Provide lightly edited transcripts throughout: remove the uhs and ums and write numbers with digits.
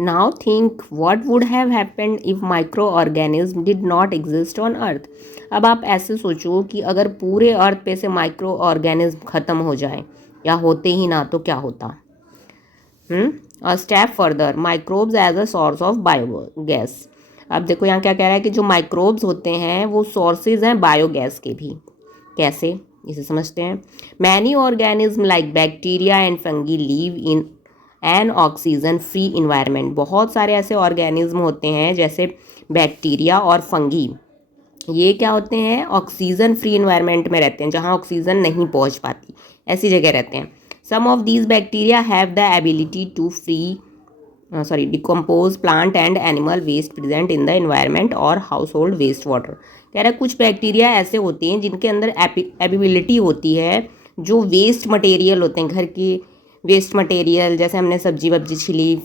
Now think what would have happened if micro organism did not exist on earth. अब आप ऐसे सोचो कि अगर पूरे अर्थ पे से माइक्रो ऑर्गेनिज्म ख़त्म हो जाए या होते ही ना तो क्या होता। A step further, microbes as a source of biogas. अब देखो यहाँ क्या कह रहा है कि जो माइक्रोब्स होते हैं वो सोर्सेज हैं बायोगैस के भी। कैसे, इसे समझते हैं। Many organism like bacteria and fungi leave in an oxygen free environment. बहुत सारे ऐसे ऑर्गेनिज्म होते हैं जैसे बैक्टीरिया और फंगी, ये क्या होते हैं, ऑक्सीजन फ्री इन्वायरमेंट में रहते हैं, जहाँ ऑक्सीजन नहीं पहुँच पाती, ऐसी जगह रहते हैं। Some of these bacteria have the ability to decompose plant and animal waste present in the environment और हाउस होल्ड वेस्ट वाटर। कह रहा है कुछ बैक्टीरिया ऐसे होते हैं जिनके अंदर एबिलिटी होती है, जो वेस्ट मटेरियल होते हैं, घर की वेस्ट मटेरियल, जैसे हमने सब्जी वब्जी छिली,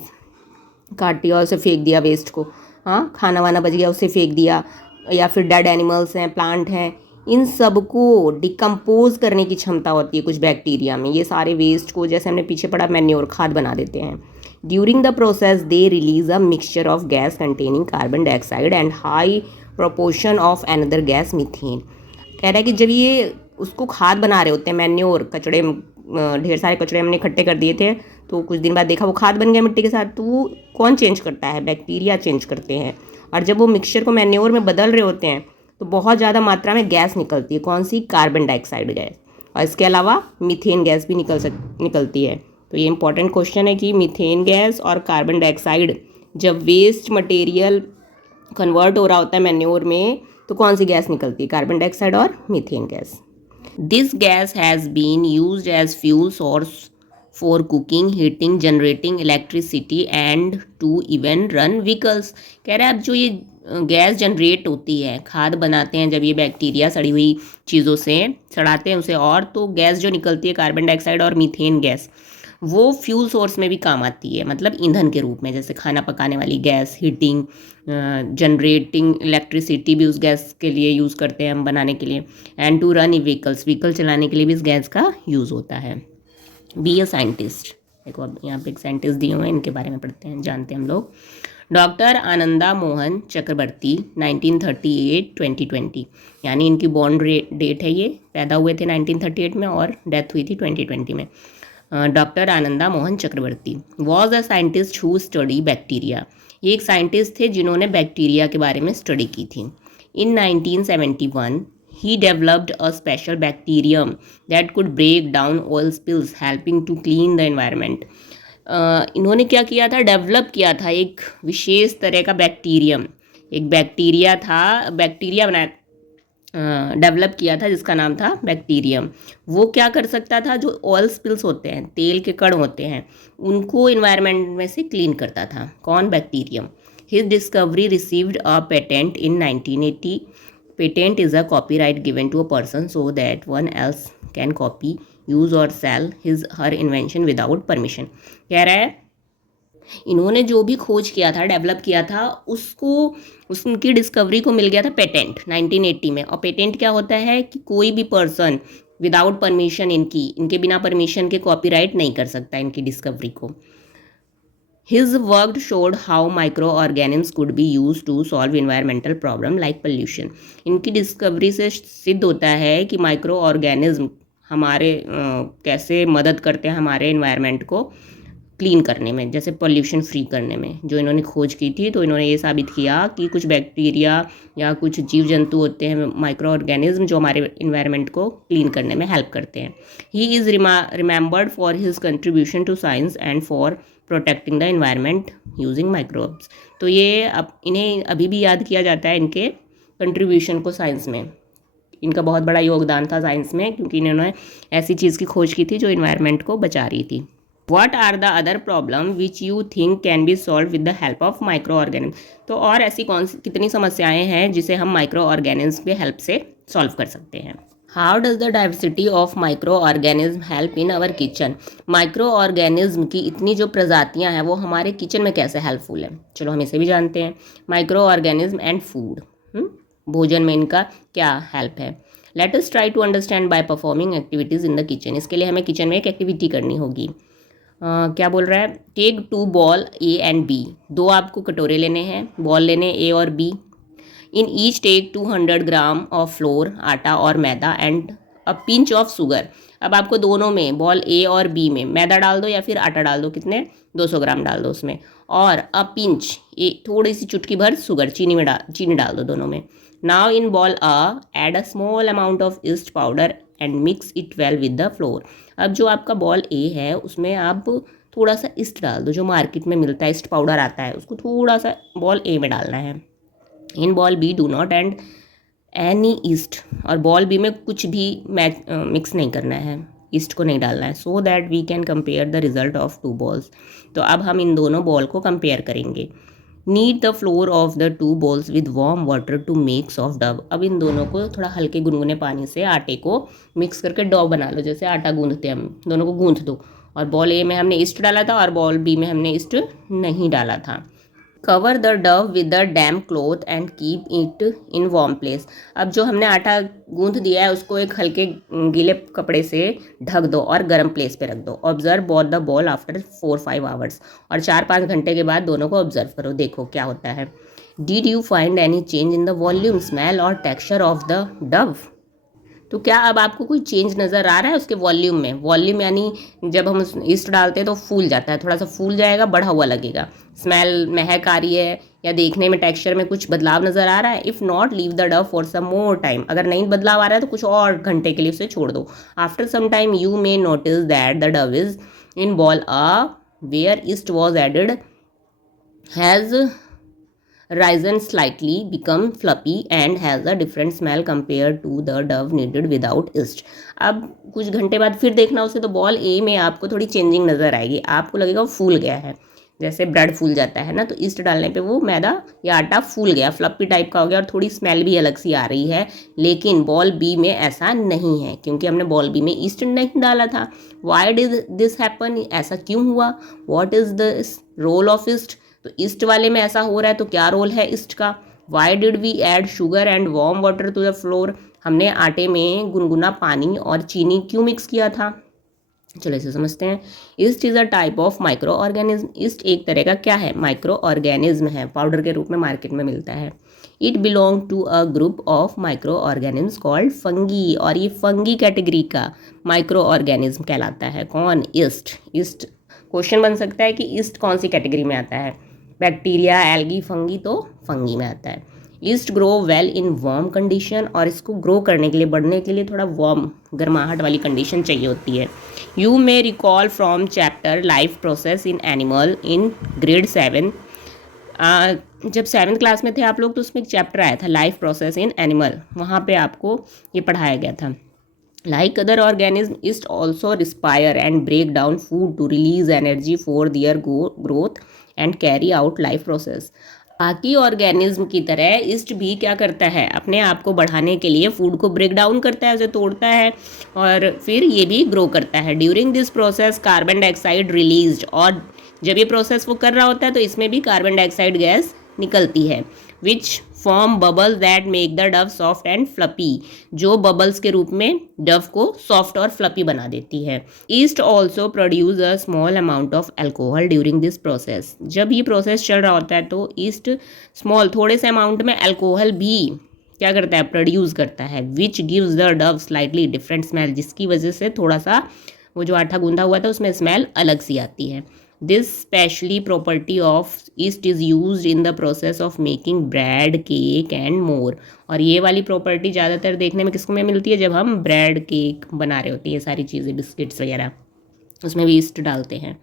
काटी और उसे फेंक दिया वेस्ट को, हाँ, खाना वाना बच गया उसे फेंक दिया, या फिर डेड एनिमल्स हैं, प्लांट हैं, इन सब को डिकम्पोज करने की क्षमता होती है कुछ बैक्टीरिया में। ये सारे वेस्ट को, जैसे हमने पीछे पढ़ा, मैन्योर, खाद बना देते हैं। During the process they release a mixture of gas containing carbon dioxide and high proportion of another gas methane. कह रहा है कि जब ये उसको खाद बना रहे होते हैं, मैन्योर, कचड़े, ढेर सारे कचड़े हमने इकट्ठे कर दिए थे, तो कुछ दिन बाद देखा वो खाद बन गया मिट्टी के साथ, तो वो कौन चेंज करता है, बैक्टीरिया चेंज करते हैं। और जब वो मिक्सचर को मैन्योर में बदल रहे होते हैं तो बहुत ज़्यादा मात्रा में गैस निकलती है। कौन सी, कार्बन डाइऑक्साइड गैस, और इसके अलावा मीथेन गैस भी निकलती है। तो ये इंपॉर्टेंट क्वेश्चन है कि मीथेन गैस और कार्बन डाइऑक्साइड जब वेस्ट मटेरियल कन्वर्ट हो रहा होता है मैन्योर में, तो कौन सी गैस निकलती है, कार्बन डाइऑक्साइड और methane gas. This gas has been used as fuel source for cooking, heating, generating electricity and to even run vehicles. कह रहा है अब जो ये गैस जनरेट होती है, खाद बनाते हैं जब ये बैक्टीरिया सड़ी हुई चीज़ों से सड़ाते हैं उसे, और तो गैस जो निकलती है कार्बन डाइऑक्साइड और मीथेन गैस, वो फ्यूल सोर्स में भी काम आती है, मतलब ईंधन के रूप में, जैसे खाना पकाने वाली गैस, हीटिंग, जनरेटिंग इलेक्ट्रिसिटी भी उस गैस के लिए यूज़ करते हैं हम बनाने के लिए, एंड टू रन व्हीकल चलाने के लिए भी इस गैस का यूज़ होता है। Be a scientist. देखो अब यहाँ पे एक साइंटिस्ट दिए हुए हैं, इनके बारे में पढ़ते हैं, जानते हैं हम लोग। डॉक्टर आनंदा मोहन चक्रवर्ती, 1938-2020, यानी इनकी बॉर्न डेट है, ये पैदा हुए थे 1938 में और डेथ हुई थी 2020 में। Doctor Ananda Mohan Chakrabarty was a scientist who study bacteria. ये एक साइंटिस्ट थे जिन्होंने बैक्टीरिया के बारे में स्टडी की थी। इन 1971 he developed a special bacterium that could break down oil spills helping to clean the environment। इन्होंने क्या किया था, डेवलप किया था एक विशेष तरह का बैक्टीरियम, एक बैक्टीरिया था, बैक्टीरिया बनाया, डेवलप किया था जिसका नाम था बैक्टीरियम। वो क्या कर सकता था, जो ऑयल स्पिल्स होते हैं, तेल के कण होते हैं, उनको इन्वायरमेंट में से क्लीन करता था। कौन, bacterium. His discovery received a patent in 1980। Patent is a copyright given to a person so that one else can copy, use और sell his her invention without permission. कह रहा है इन्होंने जो भी खोज किया था, डेवलप किया था, उसको, उसकी डिस्कवरी को मिल गया था पेटेंट 1980 में। और पेटेंट क्या होता है कि कोई भी पर्सन विदाउट परमिशन, इनके बिना परमिशन के कॉपीराइट नहीं कर सकता इनकी डिस्कवरी को। His work showed how microorganisms could be used to solve environmental problem like pollution। इनकी डिस्कवरी से सिद्ध होता है कि माइक्रो ऑर्गेनिज्म हमारे कैसे मदद करते हैं हमारे इन्वायरमेंट को क्लीन करने में, जैसे पोल्यूशन फ्री करने में। जो इन्होंने खोज की थी, तो इन्होंने ये साबित किया कि कुछ बैक्टीरिया या कुछ जीव जंतु होते हैं, माइक्रो ऑर्गेनिज्म, जो हमारे इन्वायरमेंट को क्लीन करने में हेल्प करते हैं। He is remembered for his contribution to science and for protecting the environment using microbes. तो ये अब इन्हें अभी भी याद किया जाता है, इनके कंट्रीब्यूशन को साइंस में। इनका बहुत बड़ा योगदान था साइंस में, क्योंकि इन्होंने ऐसी चीज़ की खोज की थी जो इन्वायरमेंट को बचा रही थी। What are the other problem which you think can be solved with the help of microorganisms? तो और ऐसी कितनी समस्याएं हैं जिसे हम माइक्रो ऑर्गेनिज्म के हेल्प से सॉल्व कर सकते हैं। How does the diversity of microorganism help in our kitchen? Micro organism की इतनी जो प्रजातियां हैं वो हमारे किचन में कैसे हेल्पफुल है, चलो हम इसे भी जानते हैं। माइक्रो ऑर्गेनिज्म एंड फूड, भोजन में इनका क्या हेल्प है। Let us try to understand by performing activities in the kitchen. इसके लिए हमें किचन में एक एक्टिविटी करनी होगी। क्या बोल रहा है, take 2 bowl A and B, 2 आपको कटोरे लेने हैं, बॉल लेने ए और B. In each take 200 gram of flour, आटा और मैदा, and a pinch of sugar. अब आपको दोनों में, बॉल ए और बी में मैदा डाल दो या फिर आटा डाल दो, कितने, 200 ग्राम डाल दो उसमें, और अ पिंच, थोड़ी सी चुटकी भर शुगर, चीनी डाल दो दोनों में। Now in bowl A add a small amount of yeast powder and mix it well with the flour. अब जो आपका बॉल ए है उसमें आप थोड़ा सा ईस्ट डाल दो, जो मार्केट में मिलता है ईस्ट पाउडर आता है, उसको थोड़ा सा बॉल ए में डालना है। In bowl B do not add any yeast, और बॉल बी में कुछ भी मिक्स नहीं करना है, ईस्ट को नहीं डालना है, so that we can compare the result of 2 bowls. तो अब हम इन दोनों बॉल को कंपेयर करेंगे। Knead the flour of the 2 bowls with warm water to make soft dough. अब इन दोनों को थोड़ा हल्के गुनगुने पानी से आटे को मिक्स करके डो बना लो, जैसे आटा गूंथते हैं हम, दोनों को गूंथ दो। और बॉल ए में हमने ईस्ट डाला था और बॉल बी में हमने ईस्ट नहीं डाला था। Cover the Dove with the dam cloth and keep it in warm place. अब जो हमने आटा गूंथ दिया है उसको एक हल्के गीले कपड़े से ढक दो और गर्म प्लेस पे रख दो। Observe both the ball after 4-5 hours, और 4-5 घंटे के बाद दोनों को ऑब्जर्व करो, देखो क्या होता है। Did you find any change in the volume, smell और टेक्सचर ऑफ द डव। तो क्या अब आपको कोई चेंज नज़र आ रहा है उसके वॉल्यूम में। वॉल्यूम यानी जब हम ईस्ट डालते हैं तो फूल जाता है, थोड़ा सा फूल जाएगा, बढ़ा हुआ लगेगा। स्मेल, महक आ रही है, या देखने में टेक्सचर में कुछ बदलाव नज़र आ रहा है। If not, leave the dough for some more time. अगर नहीं बदलाव आ रहा है तो कुछ और घंटे के लिए उसे छोड़ दो। After some time you may notice that the dough is in bowl A where yeast was added has risen slightly, become fluffy and has a different smell compared to the dough kneaded without yeast। अब कुछ घंटे बाद फिर देखना उसे, तो ball ए में आपको थोड़ी चेंजिंग नज़र आएगी, आपको लगेगा वो फूल गया है, जैसे ब्रेड फूल जाता है ना, तो ईस्ट डालने पे वो मैदा या आटा फूल गया, फ्लफी टाइप का हो गया, और थोड़ी स्मेल भी अलग सी आ रही है। लेकिन बॉल बी में ऐसा नहीं है, क्योंकि हमने बॉल बी में ईस्ट नहीं डाला था। वाई डिड दिस हैपन, ऐसा क्यों हुआ। What is the role of yeast, तो ईस्ट वाले में ऐसा हो रहा है तो क्या रोल है ईस्ट का। Why did we add sugar and warm water to the flour, हमने आटे में गुनगुना पानी और चीनी क्यों मिक्स किया था। चलो इसे समझते हैं। East is a type of micro organism, east एक तरह का क्या है, माइक्रो ऑर्गेनिज्म है, पाउडर के रूप में मार्केट में मिलता है। It belong to a group of micro organism called fungi, और ये फंगी कैटेगरी का माइक्रो ऑर्गेनिज्म कहलाता है। कौन, ईस्ट। ईस्ट क्वेश्चन बन सकता है कि ईस्ट कौन सी कैटेगरी में आता है, बैक्टीरिया, एल्गी, फंगी, तो फंगी में आता है। East grow well in warm condition, और इसको ग्रो करने के लिए, बढ़ने के लिए थोड़ा वार्म, गर्माहट वाली कंडीशन चाहिए होती है। You may recall from chapter life process in animal in grade 7। जब 7th क्लास में थे आप लोग तो उसमें एक चैप्टर आया था लाइफ प्रोसेस इन एनिमल, वहाँ पे आपको ये पढ़ाया गया था। Like other organisms, yeast also respire and break down food to release energy for their growth and carry out life process। बाकी ऑर्गेनिज्म की तरह ईस्ट भी क्या करता है, अपने आप को बढ़ाने के लिए फूड को ब्रेक डाउन करता है, उसे तोड़ता है, और फिर ये भी ग्रो करता है। During this process carbon dioxide released, और जब ये प्रोसेस वो कर रहा होता है तो इसमें भी कार्बन डाइऑक्साइड गैस निकलती है। Which form bubbles that make the Dove soft and floppy, जो बबल्स के रूप में डव को सॉफ्ट और फ्लपी बना देती है। East also produce a small amount of alcohol during this process, जब ये प्रोसेस चल रहा होता है तो ईस्ट स्मॉल, थोड़े से अमाउंट में अल्कोहल भी क्या करता है, प्रोड्यूस करता है। Which gives the Dove slightly different smell, जिसकी वजह से थोड़ा सा वो जो आटा गूंदा हुआ था उसमें स्मेल अलग सी आती है। This specially property of yeast is used in the process of making bread, cake and more। और ये वाली प्रॉपर्टी ज़्यादातर देखने में किसको में मिलती है, जब हम ब्रेड, केक बना रहे होते हैं, ये सारी चीज़ें, बिस्किट्स वगैरह, उसमें भी ईस्ट डालते हैं।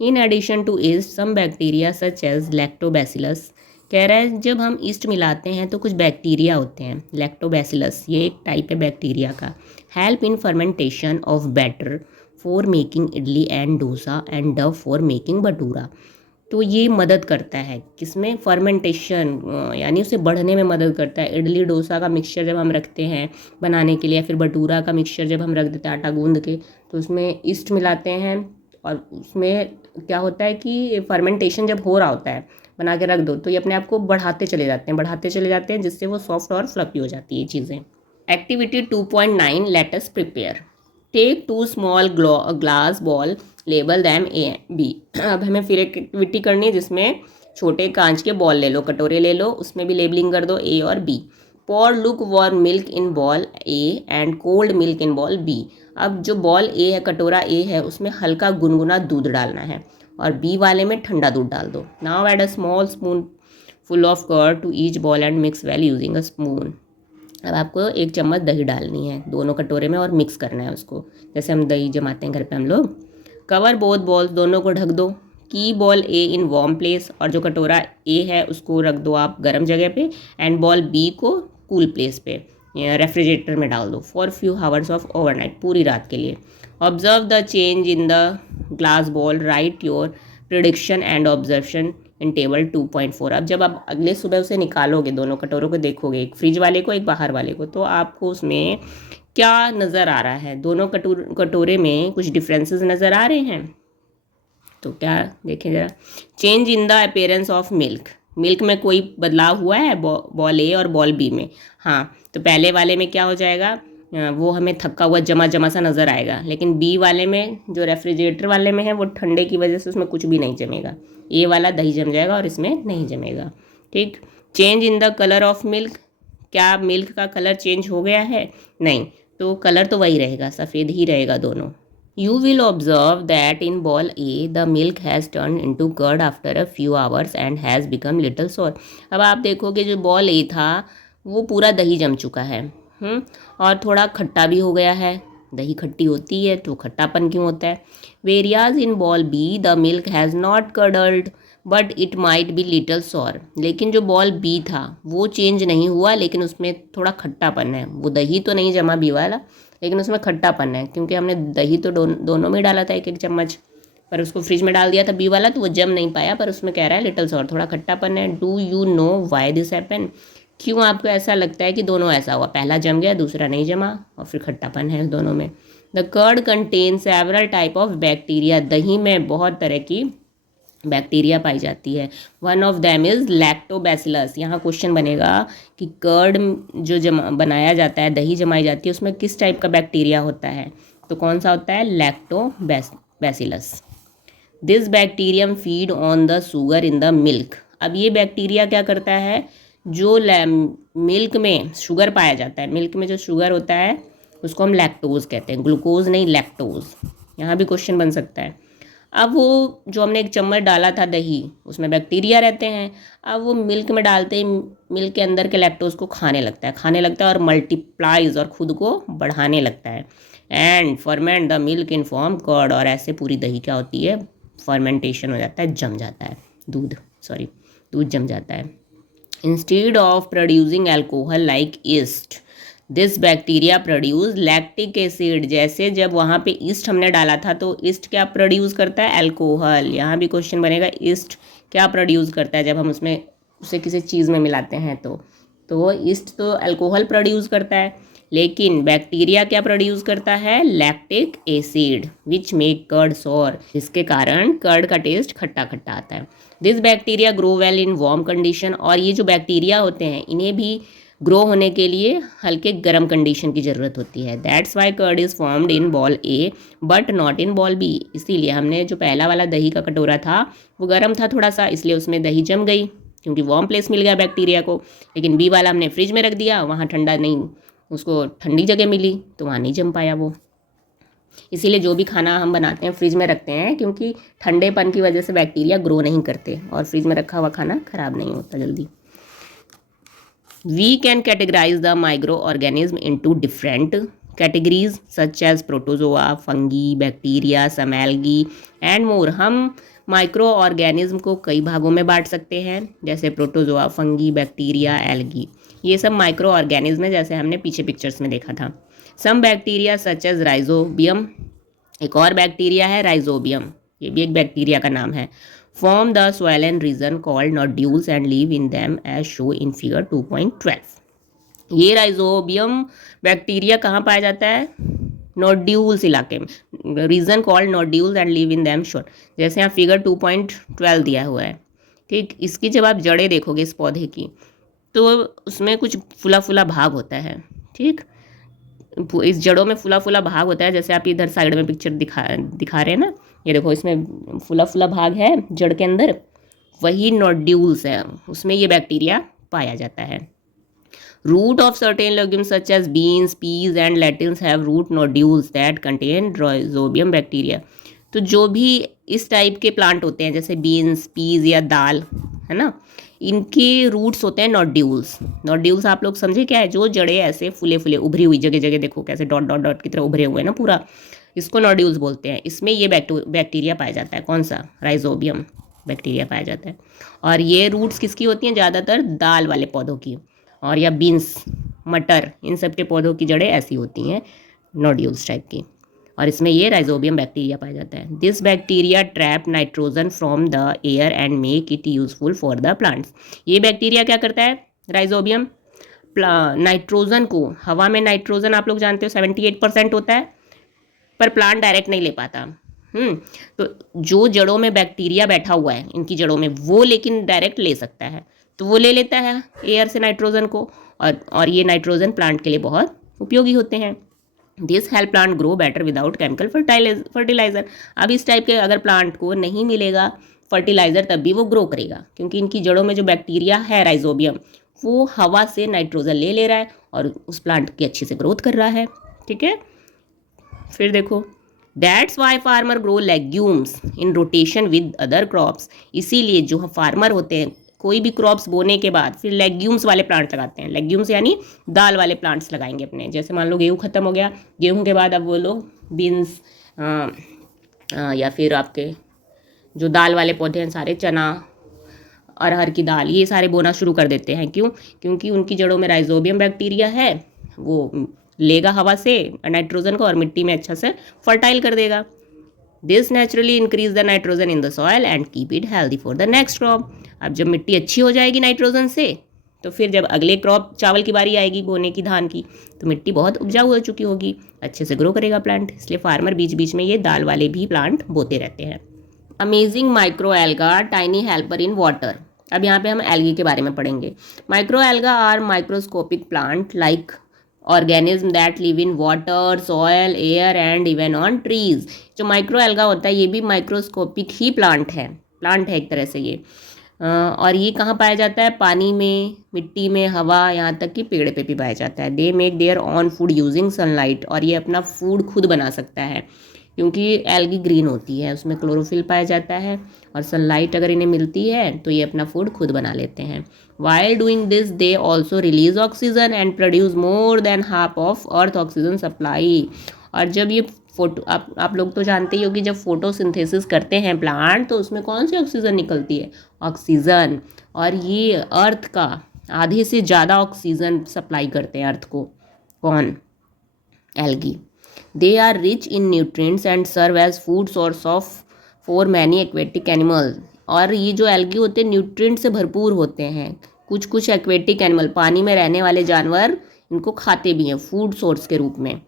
In addition to yeast some bacteria such as lactobacillus, कह रहा है जब हम ईस्ट मिलाते हैं तो कुछ बैक्टीरिया होते हैं, लैक्टोबैसिलस, ये एक टाइप है बैक्टीरिया का। Help in fermentation of batter for making idli and dosa and dough for making bhatura. तो ये मदद करता है किसमें, फर्मेंटेशन, यानी उसे बढ़ने में मदद करता है। इडली डोसा का मिक्सचर जब हम रखते हैं बनाने के लिए, या फिर भटूरा का मिक्सचर जब हम रख देते हैं आटा गूंद के, तो उसमें ईस्ट मिलाते हैं, और उसमें क्या होता है कि फर्मेंटेशन जब हो रहा होता है, बना के रख दो तो ये अपने आप को बढ़ाते चले जाते हैं, जिससे वो सॉफ्ट और फ्लफी हो जाती है ये चीज़ें। Activity 2.9 let us prepare. Take 2 small glass bowl, label them A and B. अब हमें फिर एक एक्टिविटी करनी है जिसमें छोटे कांच के बॉल ले लो, कटोरे ले लो, उसमें भी लेबलिंग कर दो ए और B. Pour lukewarm milk in bowl A and cold milk in bowl B. अब जो बॉल ए है, कटोरा ए है, उसमें हल्का गुनगुना दूध डालना है और बी वाले में ठंडा दूध डाल दो। Now add a small spoon full of curd to each bowl and mix well using a spoon. अब आपको 1 चम्मच दही डालनी है दोनों कटोरे में और मिक्स करना है उसको, जैसे हम दही जमाते हैं घर पे हम लोग। कवर बोथ बॉल्स, दोनों को ढक दो। की ball A in warm place, और जो कटोरा ए है उसको रख दो आप गर्म जगह पे, एंड बॉल बी को कूल प्लेस पे रेफ्रिजरेटर में डाल दो for few hours of overnight, पूरी रात के लिए। Observe the change in the glass ball, right your prediction and observation in table 2.4। अब जब आप अगले सुबह उसे निकालोगे, दोनों कटोरों को देखोगे, एक फ्रिज वाले को एक बाहर वाले को, तो आपको उसमें क्या नज़र आ रहा है? दोनों कटोरे में कुछ डिफरेंसेस नज़र आ रहे हैं। तो क्या देखें ज़रा, change in the appearance of milk, milk में कोई बदलाव हुआ है बॉल ए और बॉल बी में? हाँ, तो पहले वाले में क्या हो जाएगा, वो हमें थक्का हुआ जमा जमा सा नज़र आएगा, लेकिन बी वाले में, जो रेफ्रिजरेटर वाले में है, वो ठंडे की वजह से उसमें कुछ भी नहीं जमेगा। ए वाला दही जम जाएगा और इसमें नहीं जमेगा। ठीक। Change in the colour of milk, क्या मिल्क का कलर चेंज हो गया है? नहीं, तो कलर तो वही रहेगा, सफ़ेद ही रहेगा दोनों। You will observe that in ball A, the milk has turned into curd after a few hours and has become little sour। अब आप देखोगे जो बॉल ए था वो पूरा दही जम चुका है, और थोड़ा खट्टा भी हो गया है। दही खट्टी होती है तो खट्टापन क्यों होता है? Whereas in ball B, the milk has not curdled but it might be little sour. लेकिन जो बॉल बी था वो चेंज नहीं हुआ, लेकिन उसमें थोड़ा खट्टापन है। वो दही तो नहीं जमा बी वाला, लेकिन उसमें खट्टापन है, क्योंकि हमने दही तो दोनों में डाला था 1-1 चम्मच, पर उसको फ्रिज में डाल दिया था बी वाला, तो वो जम नहीं पाया, पर उसमें कह रहा है लिटल सॉर, थोड़ा खट्टापन है। Do you know why this happen? क्यों आपको ऐसा लगता है कि दोनों ऐसा हुआ, पहला जम गया दूसरा नहीं जमा, और फिर खट्टापन है दोनों में। The curd contain several type of bacteria, दही में बहुत तरह की बैक्टीरिया पाई जाती है। One of them is lactobacillus. यहाँ क्वेश्चन बनेगा कि कर्ड जो बनाया जाता है, दही जमाई जाती है, उसमें किस टाइप का बैक्टीरिया होता है? तो कौन सा होता है? Lactobacillus. This bacterium feed on the sugar in the milk. अब ये बैक्टीरिया क्या करता है, जो मिल्क में शुगर पाया जाता है, मिल्क में जो शुगर होता है उसको हम लैक्टोज कहते हैं, ग्लूकोज नहीं, लैक्टोज। यहाँ भी क्वेश्चन बन सकता है। अब वो जो हमने 1 चम्मच डाला था दही, उसमें बैक्टीरिया रहते हैं, अब वो मिल्क में डालते ही मिल्क के अंदर के लैक्टोज को खाने लगता है और मल्टीप्लाइज और ख़ुद को बढ़ाने लगता है। And ferment the milk in form curd, और ऐसे पूरी दही क्या होती है, फर्मेंटेशन हो जाता है, जम जाता है, दूध जम जाता है। Instead of producing alcohol like east, this bacteria produce lactic acid. जैसे जब वहाँ पे ईस्ट हमने डाला था तो ईस्ट क्या प्रोड्यूस करता है? अल्कोहल। यहाँ भी क्वेश्चन बनेगा ईस्ट क्या प्रोड्यूस करता है जब हम उसमें उसे किसी चीज़ में मिलाते हैं तो ईस्ट तो अल्कोहल प्रोड्यूस करता है, लेकिन बैक्टीरिया क्या प्रोड्यूस करता है? Lactic acid which make curd sour, जिसके कारण कर्ड का टेस्ट खट्टा खट्टा आता है। This bacteria grow well in warm condition, और ये जो बैक्टीरिया होते हैं इन्हें भी ग्रो होने के लिए हल्के गर्म कंडीशन की ज़रूरत होती है। That's why curd is formed in bowl A but not in bowl B. इसीलिए हमने जो पहला वाला दही का कटोरा था वो गर्म था थोड़ा सा, इसलिए उसमें दही जम गई क्योंकि वार्म प्लेस मिल गया बैक्टीरिया को। लेकिन बी वाला हमने फ्रिज में रख दिया, वहाँ ठंडा नहीं, उसको ठंडी जगह मिली तो वहाँ नहीं जम पाया वो। इसीलिए जो भी खाना हम बनाते हैं फ्रिज में रखते हैं, क्योंकि ठंडेपन की वजह से बैक्टीरिया ग्रो नहीं करते और फ्रिज में रखा हुआ खाना ख़राब नहीं होता जल्दी। We can categorize the microorganism into different categories such as protozoa, fungi, bacteria, some algae and more। हम माइक्रो ऑर्गेनिज्म को कई भागों में बांट सकते हैं, जैसे प्रोटोजोआ, फंगी, बैक्टीरिया, एल्गी, ये सब माइक्रो ऑर्गेनिज्म है, जैसे हमने पीछे पिक्चर्स में देखा था। Some bacteria such as rhizobium, एक और बैक्टीरिया है राइजोबियम, ये भी एक बैक्टीरिया का नाम है। Form the swollen region called nodules and live in them as shown in figure 2.12। ये राइजोबियम बैक्टीरिया कहाँ पाया जाता है? नोड्यूल्स इलाके में, reason called nodules and live in them shown, जैसे यहाँ फिगर 2.12 दिया हुआ है। ठीक, इसकी जब आप जड़ें देखोगे इस पौधे की तो उसमें कुछ फुला फुला भाग होता है। ठीक, इस जड़ों में फूला फूला भाग होता है, जैसे आप इधर साइड में पिक्चर दिखा रहे हैं ना, ये देखो इसमें फूला फूला भाग है जड़ के अंदर, वही नोड्यूल्स है, उसमें ये बैक्टीरिया पाया जाता है। Root of certain legumes such as beans, peas and lentils have root nodules that contain rhizobium bacteria. तो जो भी इस टाइप के प्लांट होते हैं जैसे बीन्स, पीज या दाल, है ना, इनके रूट्स होते हैं नोड्यूल्स। नोड्यूल्स आप लोग समझे क्या है? जो जड़ें ऐसे फूले फूले उभरी हुई, जगह जगह देखो कैसे डॉट डॉट डॉट की तरह उभरे हुए हैं ना पूरा, इसको नोड्यूल्स बोलते हैं। इसमें ये बैक्टीरिया पाया जाता है। कौन सा? राइजोबियम बैक्टीरिया पाया जाता है। और ये रूट्स किसकी होती हैं? ज़्यादातर दाल वाले पौधों की, और या बीन्स, मटर, इन सब के पौधों की जड़ें ऐसी होती हैं नोड्यूल्स टाइप की, और इसमें ये राइजोबियम बैक्टीरिया पाया जाता है। This bacteria trap nitrogen from the air and make it useful for the plants. ये बैक्टीरिया क्या करता है? राइजोबियम नाइट्रोजन को, हवा में नाइट्रोजन आप लोग जानते हो 78% होता है, पर प्लांट डायरेक्ट नहीं ले पाता। तो जो जड़ों में बैक्टीरिया बैठा हुआ है इनकी जड़ों में, वो लेकिन डायरेक्ट ले सकता है, तो वो ले लेता है एयर से नाइट्रोजन को, और ये नाइट्रोजन प्लांट के लिए बहुत उपयोगी होते हैं। This help plant grow better without chemical fertiliser. अब इस टाइप के अगर प्लांट को नहीं मिलेगा फर्टिलाइजर, तब भी वो ग्रो करेगा, क्योंकि इनकी जड़ों में जो बैक्टीरिया है राइजोबियम, वो हवा से नाइट्रोजन ले रहा है और उस प्लांट की अच्छे से ग्रोथ कर रहा है। ठीक है, फिर देखो, that's why farmer grow legumes in rotation with other crops. इसीलिए जो फार्मर होते हैं कोई भी क्रॉप्स बोने के बाद फिर लेग्यूम्स वाले प्लांट्स लगाते हैं। लेग्यूम्स यानी दाल वाले प्लांट्स लगाएंगे अपने। जैसे मान लो गेहूँ खत्म हो गया, गेहूँ के बाद अब वो लोग बीन्स या फिर आपके जो दाल वाले पौधे हैं सारे, चना, अरहर की दाल, ये सारे बोना शुरू कर देते हैं। क्यों? क्योंकि उनकी जड़ों में राइजोबियम बैक्टीरिया है, वो लेगा हवा से नाइट्रोजन को और मिट्टी में अच्छा से फर्टाइल कर देगा। This naturally increase the nitrogen in the soil and keep it healthy for the next crop. अब जब मिट्टी अच्छी हो जाएगी नाइट्रोजन से, तो फिर जब अगले क्रॉप चावल की बारी आएगी बोने की, धान की, तो मिट्टी बहुत उपजाऊ हो चुकी होगी, अच्छे से ग्रो करेगा प्लांट। इसलिए फार्मर बीच बीच में ये दाल वाले भी प्लांट बोते रहते हैं। Amazing micro alga tiny helper in water. अब यहाँ पे हम एल्गी के बारे में पढ़ेंगे। Micro alga are microscopic plant like organism that live in water, soil, air and even on trees. जो माइक्रो एल्गा होता है ये भी माइक्रोस्कोपिक ही प्लांट है एक तरह से ये। और ये कहाँ पाया जाता है? पानी में, मिट्टी में, हवा, यहाँ तक कि पेड़ पे भी पाया जाता है। They make their own food using sunlight. और ये अपना फूड खुद बना सकता है, क्योंकि एल्गी ग्रीन होती है, उसमें क्लोरोफिल पाया जाता है, और सनलाइट अगर इन्हें मिलती है तो ये अपना फूड खुद बना लेते हैं। While doing this they also release oxygen and produce more than half of earth oxygen supply. और जब ये आप लोग तो जानते ही हो कि जब फोटोसिंथेसिस करते हैं प्लांट, तो उसमें कौन सी ऑक्सीजन निकलती है? ऑक्सीजन। और ये अर्थ का आधे से ज़्यादा ऑक्सीजन सप्लाई करते हैं अर्थ को। कौन? Algae. They are rich in nutrients and serve as food source of for many aquatic animals। और ये जो एल्गी होते हैं न्यूट्रिएंट से भरपूर होते हैं। कुछ कुछ एक्वेटिक एनिमल, पानी में रहने वाले जानवर, इनको खाते भी हैं फूड सोर्स के रूप में।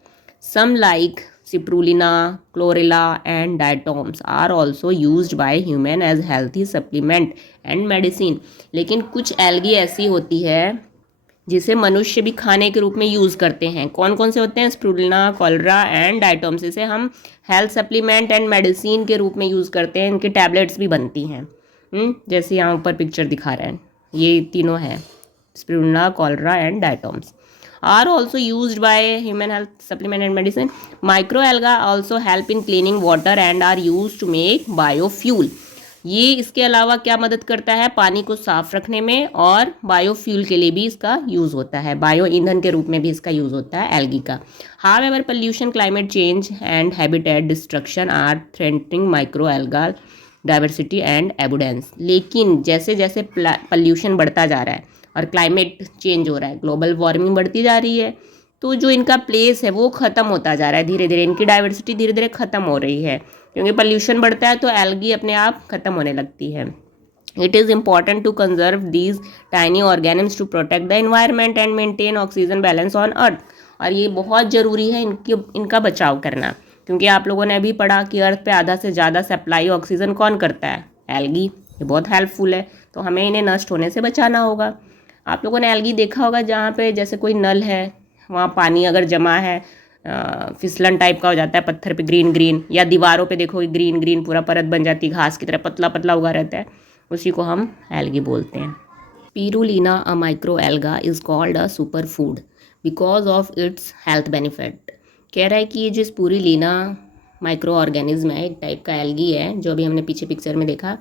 Some like spirulina, chlorella and diatoms are also used by human as healthy supplement and medicine. लेकिन कुछ एल्गी ऐसी होती है जिसे मनुष्य भी खाने के रूप में यूज़ करते हैं। कौन कौन से होते हैं? Spirulina, chlorella and डायटोम्स। इसे हम हेल्थ सप्लीमेंट एंड मेडिसिन के रूप में यूज़ करते हैं। इनकी टैबलेट्स भी बनती हैं, जैसे यहाँ ऊपर पिक्चर दिखा रहे हैं, ये तीनों हैं, spirulina, chlorella and diatoms. Are also used by human health supplement and medicine. Micro alga also help in cleaning water and are use to make biofuel. ये इसके अलावा क्या मदद करता है? पानी को साफ रखने में, और बायोफ्यूल के लिए भी इसका यूज़ होता है, बायो ईंधन के रूप में भी इसका यूज़ होता है एल्गी का। However pollution, climate change and habitat destruction are threatening micro alga diversity and abundance. लेकिन जैसे जैसे पोल्यूशन बढ़ता जा रहा है और क्लाइमेट चेंज हो रहा है, ग्लोबल वार्मिंग बढ़ती जा रही है, तो जो इनका प्लेस है वो ख़त्म होता जा रहा है धीरे धीरे। इनकी डाइवर्सिटी धीरे धीरे ख़त्म हो रही है, क्योंकि पोल्यूशन बढ़ता है तो एल्गी अपने आप ख़त्म होने लगती है। It is important to conserve these tiny organisms to protect the environment and maintain oxygen balance on earth. और ये बहुत ज़रूरी है इनका बचाव करना, क्योंकि आप लोगों ने अभी पढ़ा कि अर्थ पे आधा से ज़्यादा सप्लाई ऑक्सीजन कौन करता है? एल्गी। ये बहुत हेल्पफुल है, तो हमें इन्हें नष्ट होने से बचाना होगा। आप लोगों ने एल्गी देखा होगा जहाँ पे जैसे कोई नल है, वहाँ पानी अगर जमा है, फिसलन टाइप का हो जाता है पत्थर पे, ग्रीन ग्रीन, या दीवारों पे देखो ग्रीन ग्रीन पूरा परत बन जाती है, घास की तरह पतला पतला उगा रहता है, उसी को हम एल्गी बोलते हैं। Spirulina a micro alga is called a super food because of its health benefit. कह रहा है कि ये जो स्पिरुलिना माइक्रो ऑर्गेनिज्म है, एक टाइप का एल्गी है जो अभी हमने पीछे पिक्चर में देखा,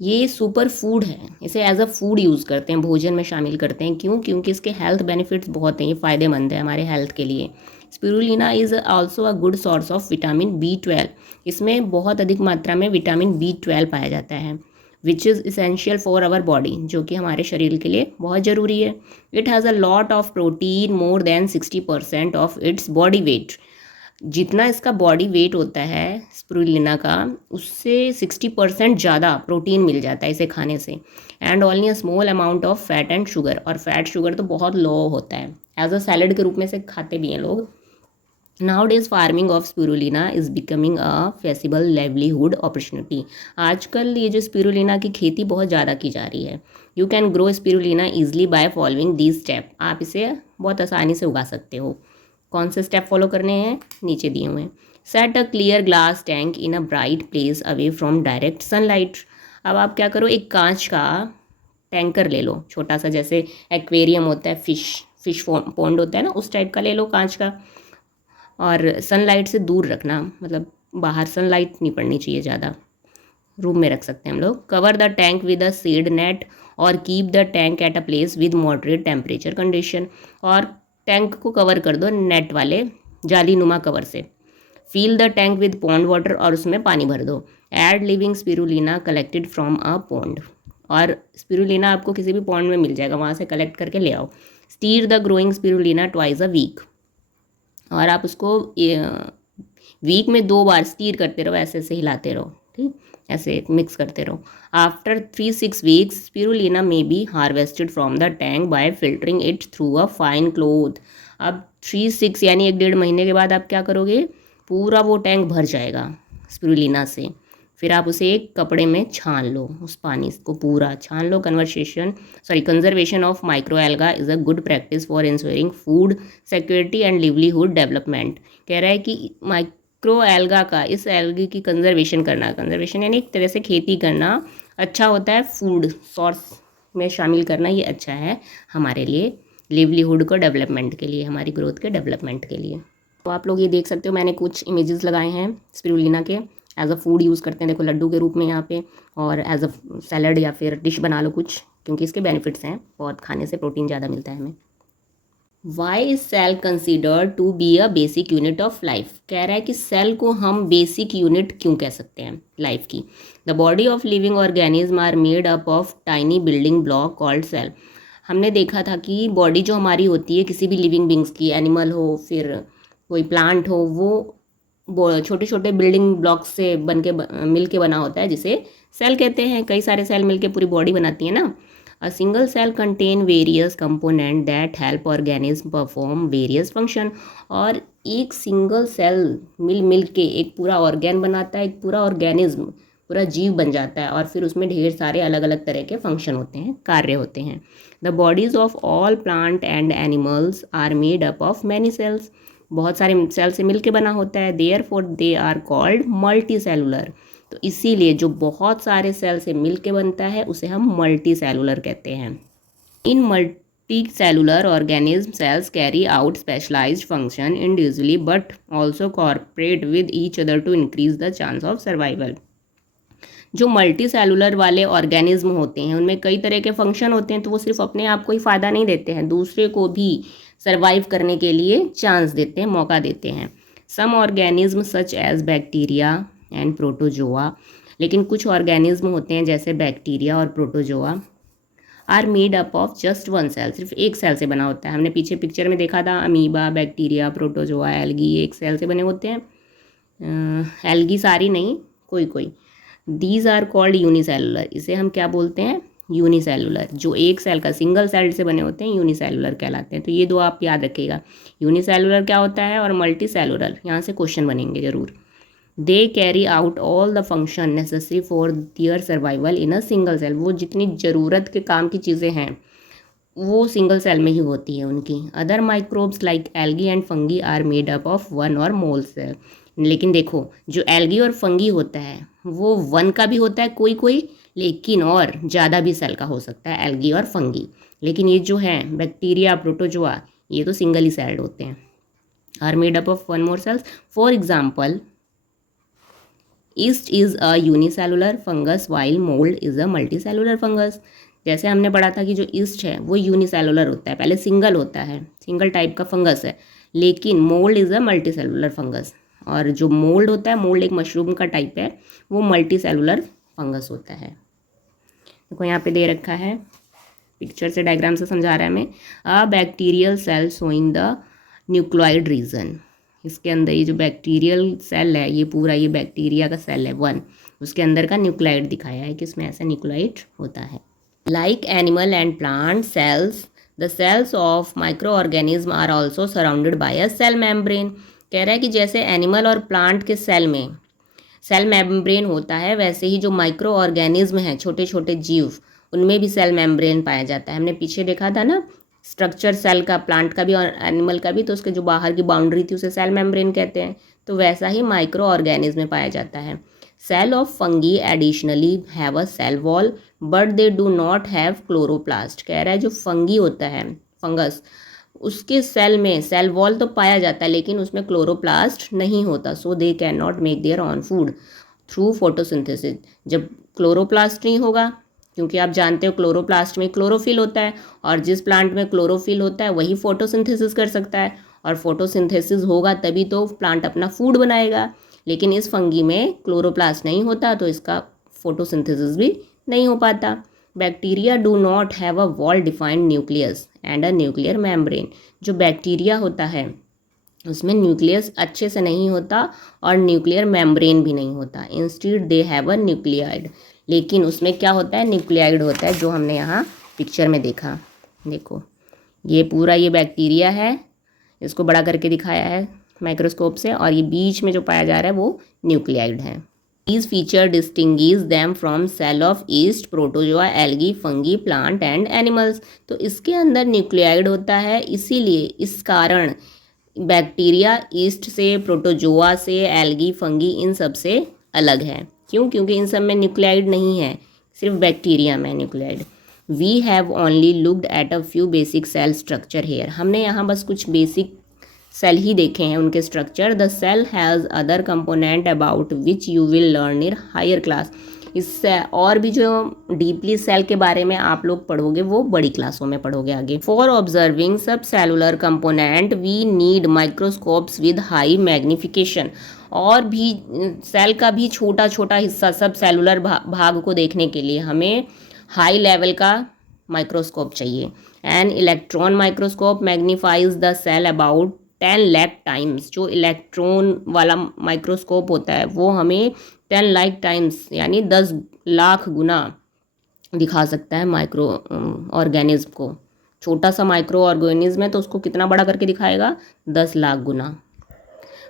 ये सुपर फूड है। इसे एज अ फूड यूज़ करते हैं, भोजन में शामिल करते हैं। क्यों? क्योंकि इसके हेल्थ बेनिफिट्स बहुत हैं, ये फ़ायदेमंद है हमारे हेल्थ के लिए। Spirulina is also a good source of vitamin B12। इसमें बहुत अधिक मात्रा में विटामिन B12 पाया जाता है, which is essential for our body, जो कि हमारे शरीर के लिए बहुत ज़रूरी है। It has a lot of protein, more than 60% of its body weight. जितना इसका बॉडी वेट होता है स्पिरुलिना का, उससे 60% ज़्यादा प्रोटीन मिल जाता है इसे खाने से। And only a small amount of fat and sugar, और फैट शुगर तो बहुत लो होता है। एज अ सैलड के रूप में से खाते भी हैं लोग। Nowadays farming of spirulina is becoming a feasible livelihood opportunity. आजकल ये जो स्पिरुलिना की खेती बहुत ज़्यादा की जा रही है। You can grow spirulina easily by following these step. आप इसे बहुत आसानी से उगा सकते हो। कौन से स्टेप फॉलो करने हैं? नीचे दिए हुए हैं। Set a clear glass tank in a bright place away from direct sunlight. अब आप क्या करो, एक कांच का टैंकर ले लो, छोटा सा, जैसे एक्वेरियम होता है, फिश पॉन्ड होता है ना, उस टाइप का ले लो कांच का, और सनलाइट से दूर रखना, मतलब बाहर सनलाइट नहीं पड़नी चाहिए ज़्यादा, रूम में रख सकते हैं हम लोग। Cover the tank with a seed net और keep the tank at a place with moderate temperature condition. और टैंक को कवर कर दो नेट वाले जाली नुमा कवर से। Fill the tank with pond water, और उसमें पानी भर दो। Add living spirulina collected from a pond. और स्पिरुलिना आपको किसी भी पॉन्ड में मिल जाएगा, वहाँ से कलेक्ट करके ले आओ। Stir the growing spirulina twice a week. और आप उसको वीक में 2 बार स्टीर करते रहो, ऐसे ऐसे हिलाते रहो, ठीक, ऐसे मिक्स करते रहो। आफ्टर 3-6 वीक्स स्पिरुलिना में be harvested from the tank bye filtering it through a fine cloth. अब 3-6 यानी 1-1.5 महीने के बाद आप क्या करोगे, पूरा वो टैंक भर जाएगा स्पिरुलिना से। फिर आप उसे एक कपड़े में छान लो, उस पानी को पूरा छान लो। Conservation of micro alga is a good practice for ensuring food security and livelihood development. कह रहा है कि माइक्रो एल्गा का, इस एल्गी की कंजर्वेशन करना, कंजर्वेशन यानी एक तरह से खेती करना अच्छा होता है, फूड सोर्स में शामिल करना ये अच्छा है हमारे लिए, लिवलीहुड को डेवलपमेंट के लिए, हमारी ग्रोथ के डेवलपमेंट के लिए। तो आप लोग ये देख सकते हो, मैंने कुछ इमेजेस लगाए हैं स्पिरुलिना के। एज अ फूड यूज़ करते हैं, देखो लड्डू के रूप में यहाँ पे, और एज अ सैलड या फिर डिश बना लो कुछ, क्योंकि इसके बेनिफिट्स हैं बहुत, खाने से प्रोटीन ज़्यादा मिलता है हमें। Why is cell considered to be a basic unit of life. कह रहा है कि सेल को हम बेसिक यूनिट क्यों कह सकते हैं लाइफ की। The body of living organism are made up of tiny building block called cell. हमने देखा था कि बॉडी जो हमारी होती है किसी भी लिविंग बींग्स की, एनिमल हो फिर कोई प्लांट हो, वो छोटे छोटे बिल्डिंग ब्लॉक्स से बन के मिल के बना होता है, जिसे सेल कहते हैं। कई सारे सेल मिल के पूरी बॉडी बनाती है ना। A single cell contain various component that help organism perform various function। और एक सिंगल सेल मिल के एक पूरा ऑर्गेन बनाता है, एक पूरा ऑर्गेनिज्म, पूरा जीव बन जाता है, और फिर उसमें ढेर सारे अलग अलग तरह के फंक्शन होते हैं, कार्य होते हैं। The bodies of all plant and animals are made up of many cells. बहुत सारे सेल से मिल के बना होता है, therefore they are called multicellular. तो इसीलिए जो बहुत सारे सेल से मिल के बनता है उसे हम मल्टी सेलुलर कहते हैं। In multicellular organism cells carry out specialized function individually but also corporate with each other to increase the chance of survival. जो मल्टी सेलुलर वाले ऑर्गेनिज्म होते हैं उनमें कई तरह के फंक्शन होते हैं, तो वो सिर्फ अपने आप को ही फ़ायदा नहीं देते हैं, दूसरे को भी सर्वाइव करने के लिए चांस देते हैं, मौका देते हैं। Some organism such as bacteria and protozoa. लेकिन कुछ ऑर्गेनिज्म होते हैं जैसे बैक्टीरिया और protozoa are made up of just one cell. सिर्फ एक सेल से बना होता है। हमने पीछे पिक्चर में देखा था, अमीबा, बैक्टीरिया, प्रोटोजोआ, एल्गी एक सेल से बने होते हैं। एल्गी सारी नहीं, कोई कोई। These are called unicellular. इसे हम क्या बोलते हैं? यूनिसेलुलर। जो एक सेल का, सिंगल सेल से बने होते हैं, यूनिसेलुलर कहलाते हैं। तो ये दो आप याद रखिएगा, यूनिसेलुलर क्या होता है और मल्टी सेलुलर। यहाँ से क्वेश्चन बनेंगे जरूर। They carry out all the function necessary for their survival in a single cell. वो जितनी ज़रूरत के काम की चीज़ें हैं वो सिंगल सेल में ही होती है उनकी। Other microbes like algae and fungi are made up of one or more cell. लेकिन देखो जो एल्गी और फंगी होता है वो वन का भी होता है कोई कोई, लेकिन और ज़्यादा भी सेल का हो सकता है एल्गी और फंगी। लेकिन ये जो है बैक्टीरिया प्रोटोजोआ ये तो सिंगल ही सेल्ड होते हैं। Are made up of one more cells. For example yeast is a unicellular fungus while mould is a multicellular fungus. जैसे हमने पढ़ा था कि जो ईस्ट है वो यूनिसेलुलर होता है, पहले सिंगल होता है, सिंगल टाइप का फंगस है, लेकिन mould is a multicellular fungus. और जो मोल्ड होता है, मोल्ड एक मशरूम का टाइप है, वो मल्टीसेलुलर फंगस होता है। देखो यहाँ पे दे रखा है, पिक्चर से डायग्राम से समझा रहा है हमें। A bacterial cell showing the nucleoid region. इसके अंदर ये जो बैक्टीरियल सेल है, ये पूरा ये बैक्टीरिया का सेल है वन, उसके अंदर का न्यूक्लियोइड दिखाया है कि इसमें ऐसा न्यूक्लियोइड होता है। Like animal and plant cells, the cells of micro organism are also surrounded by a cell membrane. कह रहा है कि जैसे एनिमल और प्लांट के सेल में सेल मेम्ब्रेन होता है, वैसे ही जो माइक्रो ऑर्गेनिज्म हैं, छोटे छोटे जीव, उनमें भी सेल मेम्ब्रेन पाया जाता है। हमने पीछे देखा था ना स्ट्रक्चर सेल का, प्लांट का भी और एनिमल का भी, तो उसके जो बाहर की बाउंड्री थी उसे सेल मेम्ब्रेन कहते हैं। तो वैसा ही माइक्रो ऑर्गेनिज्म में पाया जाता है। Cell of fungi additionally have a cell wall but they do not have chloroplast. कह रहा है जो फंगी होता है, फंगस, उसके सेल में सेल वॉल तो पाया जाता है लेकिन उसमें क्लोरोप्लास्ट नहीं होता। So they cannot make their own food through photosynthesis. जब क्लोरोप्लास्ट नहीं होगा, क्योंकि आप जानते हो क्लोरोप्लास्ट में क्लोरोफिल होता है, और जिस प्लांट में क्लोरोफिल होता है वही फोटोसिंथेसिस कर सकता है, और फोटोसिंथेसिस होगा तभी तो प्लांट अपना फूड बनाएगा। लेकिन इस फंगी में क्लोरोप्लास्ट नहीं होता तो इसका फोटोसिंथेसिस भी नहीं हो पाता। Bacteria do not have a wall defined nucleus and a nuclear membrane. जो बैक्टीरिया होता है उसमें न्यूक्लियस अच्छे से नहीं होता और न्यूक्लियर मेम्ब्रेन भी नहीं होता। Instead they have a nuclide. लेकिन उसमें क्या होता है, न्यूक्लियाइड होता है, जो हमने यहाँ पिक्चर में देखा। देखो ये पूरा ये बैक्टीरिया है, इसको बड़ा करके दिखाया है माइक्रोस्कोप से, और ये बीच में जो पाया जा रहा है वो न्यूक्लियाइड है। These feature distinguish them from cell of yeast, protozoa, algae, fungi, plant and animals। तो इसके अंदर न्यूक्लियाइड होता है, इसीलिए इस कारण बैक्टीरिया ईस्ट से, प्रोटोजोआ से, एल्गी, फंगी, इन सब से अलग है। क्यों? क्योंकि इन सब में न्यूक्लियाइड नहीं है, सिर्फ बैक्टीरिया में nucleoid. We have only looked at a few basic cell structure here. हमने यहाँ बस कुछ बेसिक सेल ही देखे हैं, उनके structure. The cell has other component about which you will learn in higher class. इससे और भी जो डीपली सेल के बारे में आप लोग पढ़ोगे वो बड़ी क्लासों में पढ़ोगे आगे। फॉर ऑब्जर्विंग सब cellular component we need microscopes with high magnification. और भी सेल का भी छोटा छोटा हिस्सा, सब सेलुलर भाग को देखने के लिए हमें हाई लेवल का माइक्रोस्कोप चाहिए। An electron microscope magnifies the cell about 10 lakh times. जो इलेक्ट्रॉन वाला माइक्रोस्कोप होता है वो हमें 10 लाख टाइम्स यानी 10 लाख गुना दिखा सकता है माइक्रो ऑर्गेनिज्म को। छोटा सा माइक्रो ऑर्गेनिज्म है तो उसको कितना बड़ा करके दिखाएगा, 10 लाख गुना।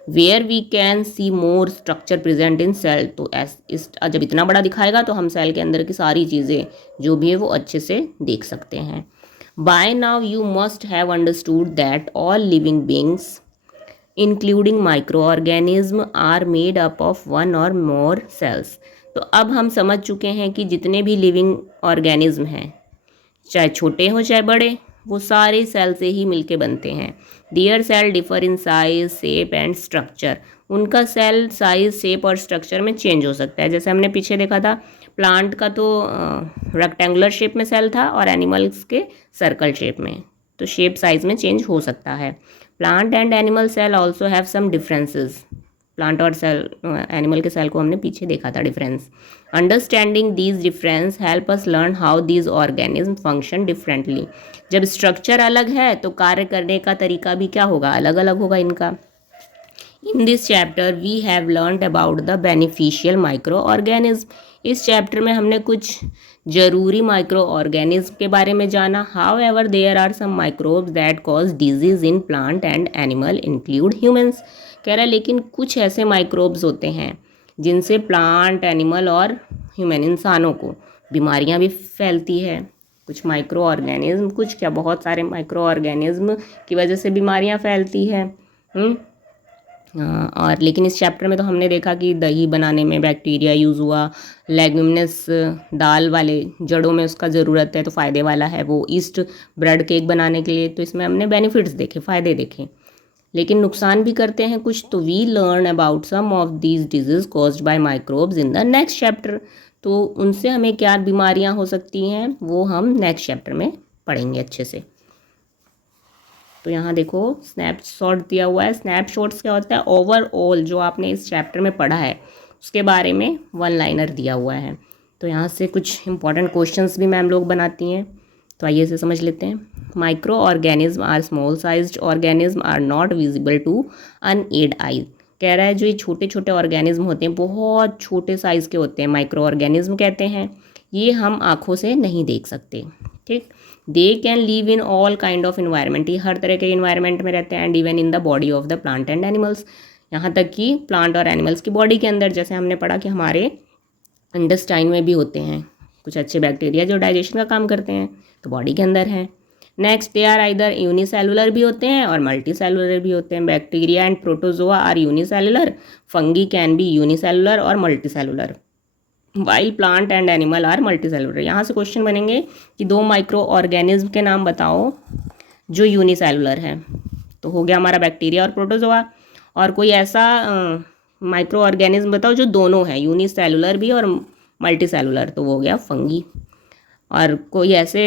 Where we can see more structure present in cell. तो जब इतना बड़ा दिखाएगा तो हम सेल के अंदर की सारी चीज़ें जो भी है वो अच्छे से देख सकते हैं। By now you must have understood that all living beings, including microorganisms, are made up of one or more cells। तो अब हम समझ चुके हैं कि जितने भी लिविंग ऑर्गेनिज्म हैं, चाहे छोटे हो चाहे बड़े, वो सारे सेल से ही मिलके बनते हैं। Their cell differ in size, shape and structure. उनका सेल साइज, शेप और स्ट्रक्चर में चेंज हो सकता है। जैसे हमने पीछे देखा था, प्लांट का तो रेक्टेंगुलर शेप में सेल था और एनिमल्स के सर्कल शेप में, तो शेप साइज में चेंज हो सकता है। Plant and animal cell also have some differences. Plant और सेल, एनिमल के सेल को हमने पीछे देखा था difference. Understanding these difference help us learn how these organism function differently. जब स्ट्रक्चर अलग है तो कार्य करने का तरीका भी क्या होगा, अलग अलग होगा इनका। In this chapter we have learned about the beneficial micro organism. इस चैप्टर में हमने कुछ जरूरी माइक्रो ऑर्गेनिज्म के बारे में जाना। However there are some microbes that cause disease in plant and animal include humans. कह रहा है लेकिन कुछ ऐसे माइक्रोब्स होते हैं जिनसे प्लांट, एनिमल और ह्यूमन, इंसानों को बीमारियां भी फैलती है। कुछ माइक्रो ऑर्गेनिज्म, कुछ क्या बहुत सारे माइक्रो ऑर्गेनिज्म की वजह से बीमारियां फैलती है। और लेकिन इस चैप्टर में तो हमने देखा कि दही बनाने में बैक्टीरिया यूज़ हुआ, लेग्यूमिनस दाल वाले जड़ों में उसका ज़रूरत है तो फ़ायदे वाला है वो, ईस्ट ब्रेड केक बनाने के लिए, तो इसमें हमने बेनिफिट्स देखे, फ़ायदे देखे, लेकिन नुकसान भी करते हैं कुछ। तो we learn about some of these disease caused by microbes in the next chapter. तो उनसे हमें क्या बीमारियां हो सकती हैं वो हम नेक्स्ट चैप्टर में पढ़ेंगे अच्छे से। तो यहाँ देखो स्नैपशॉट दिया हुआ है। स्नैपशॉट्स क्या होता है, ओवरऑल जो आपने इस चैप्टर में पढ़ा है उसके बारे में वन लाइनर दिया हुआ है। तो यहाँ से कुछ इंपॉर्टेंट क्वेश्चंस भी मैम लोग बनाती हैं, तो आइए इसे समझ लेते हैं। Micro organism are small sized organism are not visible to unaided. Eye रहा है जो ये छोटे छोटे ऑर्गेनिज्म होते हैं, बहुत छोटे साइज़ के होते हैं, माइक्रो ऑर्गेनिज्म कहते हैं, ये हम आँखों से नहीं देख सकते। ठीक, they can live in all kind of environment, ये हर तरह के इन्वायरमेंट में रहते हैं, and even in the body of the plant and animals, यहाँ तक कि प्लांट और एनिमल्स की बॉडी के अंदर, जैसे हमने पढ़ा कि हमारे इंटेस्टाइन में भी होते हैं कुछ अच्छे बैक्टीरिया जो डाइजेशन का काम करते हैं, तो बॉडी के अंदर हैं। Next, they are either unicellular भी होते हैं और मल्टी सेलुलर भी होते हैं। Bacteria and protozoa are unicellular, fungi can be unicellular और multicellular, while plant and animal are multicellular. यहाँ से क्वेश्चन बनेंगे कि दो माइक्रो ऑर्गेनिज्म के नाम बताओ जो यूनिसेलुलर है, तो हो गया हमारा बैक्टीरिया और प्रोटोजोआ। और कोई ऐसा माइक्रो ऑर्गेनिज्म बताओ जो दोनों है, यूनिसेलुलर भी और मल्टी सेलुलर, तो वो हो गया फंगी। और कोई ऐसे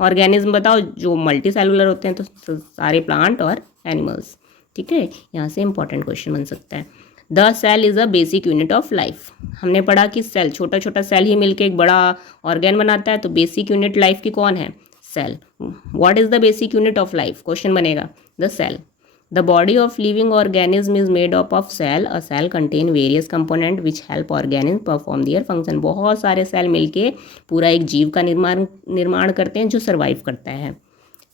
ऑर्गेनिज्म बताओ जो मल्टी सेलुलर होते हैं, तो सारे प्लांट और एनिमल्स। ठीक है, यहाँ से इंपॉर्टेंट क्वेश्चन बन सकता है। The cell is a basic unit of life. हमने पढ़ा कि सेल, छोटा छोटा सेल ही मिलके एक बड़ा ऑर्गेन बनाता है, तो बेसिक यूनिट लाइफ की कौन है, cell. What is the basic unit of life, question बनेगा the cell. The body of living organism is made up of cell. A cell contain various component which help organism perform their function. बहुत सारे cell मिलके पूरा एक जीव का निर्माण करते हैं जो सर्वाइव करता है।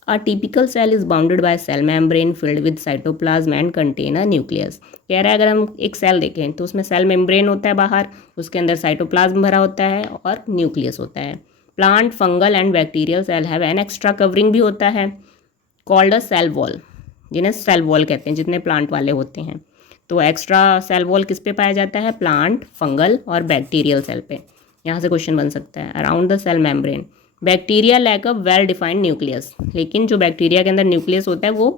A typical cell is bounded by cell membrane filled with cytoplasm and contain a nucleus. कह रहा है अगर हम एक सेल देखें तो उसमें सेल मेम्ब्रेन होता है बाहर, उसके अंदर साइटोप्लाज्म भरा होता है और न्यूक्लियस होता है। Plant, fungal and bacterial cell have an extra covering भी होता है कॉल्ड अ सेल वॉल, जिन्हें सेल वॉल कहते हैं, जितने प्लांट वाले होते हैं। तो एक्स्ट्रा सेल वॉल किस पे पाया जाता है, प्लांट, फंगल और बैक्टीरियल सेल पे। यहाँ से क्वेश्चन बन सकता है around the cell membrane bacteria lack a well defined nucleus. लेकिन जो बैक्टीरिया के अंदर न्यूक्लियस होता है वो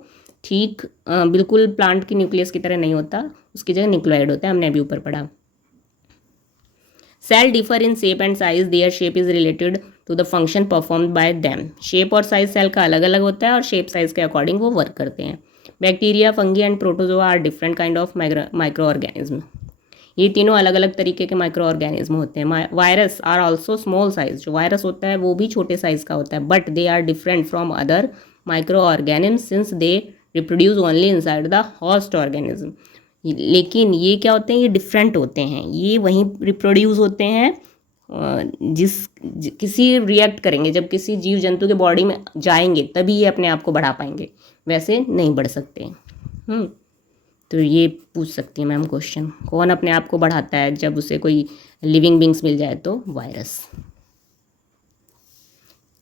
ठीक बिल्कुल प्लांट की न्यूक्लियस की तरह नहीं होता, उसकी जगह न्यूक्लियोइड होता है, हमने अभी ऊपर पढ़ा। Cell differ in shape and size, their shape is related to the function performed by them. Shape और साइज सेल का अलग अलग होता है और शेप साइज के अकॉर्डिंग वो वर्क करते हैं। Bacteria, fungi and protozoa are different kind of micro organism. ये तीनों अलग अलग तरीके के माइक्रो ऑर्गेनिज्म होते हैं। Virus are also small size, जो वायरस होता है वो भी छोटे साइज का होता है, but they are different from other micro organism since they reproduce only inside the host organism. लेकिन ये क्या होते हैं, ये डिफरेंट होते हैं, ये वहीं रिप्रोड्यूस होते हैं किसी रिएक्ट करेंगे, जब किसी जीव जंतु के बॉडी में जाएंगे तभी ये अपने आप को बढ़ा पाएंगे, वैसे नहीं बढ़ सकते। तो ये पूछ सकती है मैम क्वेश्चन, कौन अपने आप को बढ़ाता है जब उसे कोई लिविंग बींग्स मिल जाए, तो virus.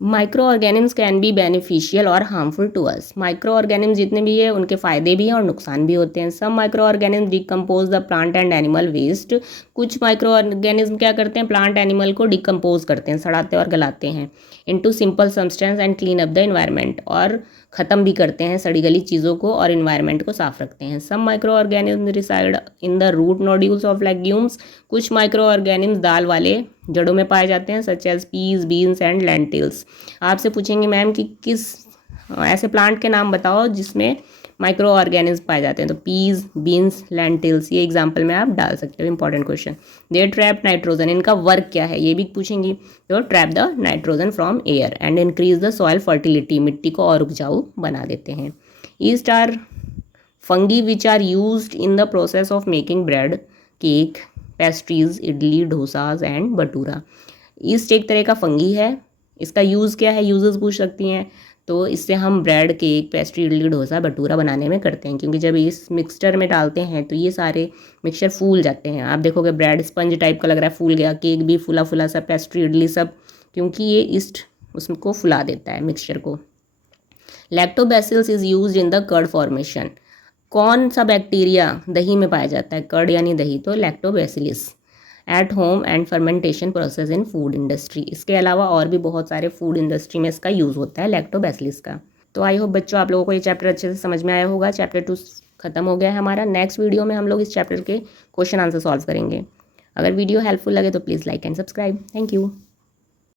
Microorganisms can be beneficial और harmful to us. Microorganisms जितने भी है उनके फ़ायदे भी हैं और नुकसान भी होते हैं। Some micro organisms decompose the plant and animal waste. कुछ माइक्रो ऑर्गेनिज्म क्या करते हैं, प्लांट एनिमल को डिकम्पोज करते हैं, सड़ाते और गलाते हैं into simple substance and clean up the environment, और ख़त्म भी करते हैं सड़ी गली चीज़ों को और इन्वायरमेंट को साफ रखते हैं। Some micro organism reside in the root nodules of legumes. कुछ माइक्रो ऑर्गेनिम्स दाल वाले जड़ों में पाए जाते हैं, such as peas, beans and lentils. आपसे पूछेंगे मैम कि किस ऐसे प्लांट के नाम बताओ जिसमें माइक्रो ऑर्गेनिज्म पाए जाते हैं, तो पीज, बीन्स, लेंटिल्स, ये एग्जाम्पल में आप डाल सकते हो। Important question. They trap nitrogen, इनका वर्क क्या है ये भी पूछेंगी। तो trap the nitrogen from air and increase the soil fertility, मिट्टी को और उपजाऊ बना देते हैं। Yeast are fungi which are used in the process of making bread, cake, pastries, idli, dosas and bhatura. Yeast एक तरह का फंगी है, इसका यूज़ क्या है, यूजेस पूछ सकती हैं। तो इससे हम bread, cake, pastry, idli, dosa, bhatura बनाने में करते हैं, क्योंकि जब इस मिक्सचर में डालते हैं तो ये सारे मिक्सचर फूल जाते हैं। आप देखोगे ब्रेड स्पंज टाइप का लग रहा है, फूल गया, केक भी फूला फूला सा, पेस्ट्री, इडली सब, क्योंकि ये ईस्ट उसको फुला देता है मिक्सचर को। Lactobacillus is used in the curd formation. कौन सा बैक्टीरिया दही में पाया जाता है, कर्ड यानी दही, तो lactobacillus. At home and fermentation process in food industry. इसके अलावा और भी बहुत सारे फूड इंडस्ट्री में इसका यूज़ होता है लैक्टोबैसिलस का। तो आई होप बच्चों आप लोगों को ये चैप्टर अच्छे से समझ में आया होगा। चैप्टर 2 खत्म हो गया है हमारा। नेक्स्ट वीडियो में हम लोग इस चैप्टर के क्वेश्चन आंसर सॉल्व करेंगे। अगर वीडियो हेल्पफुल लगे तो please like and subscribe. Thank you.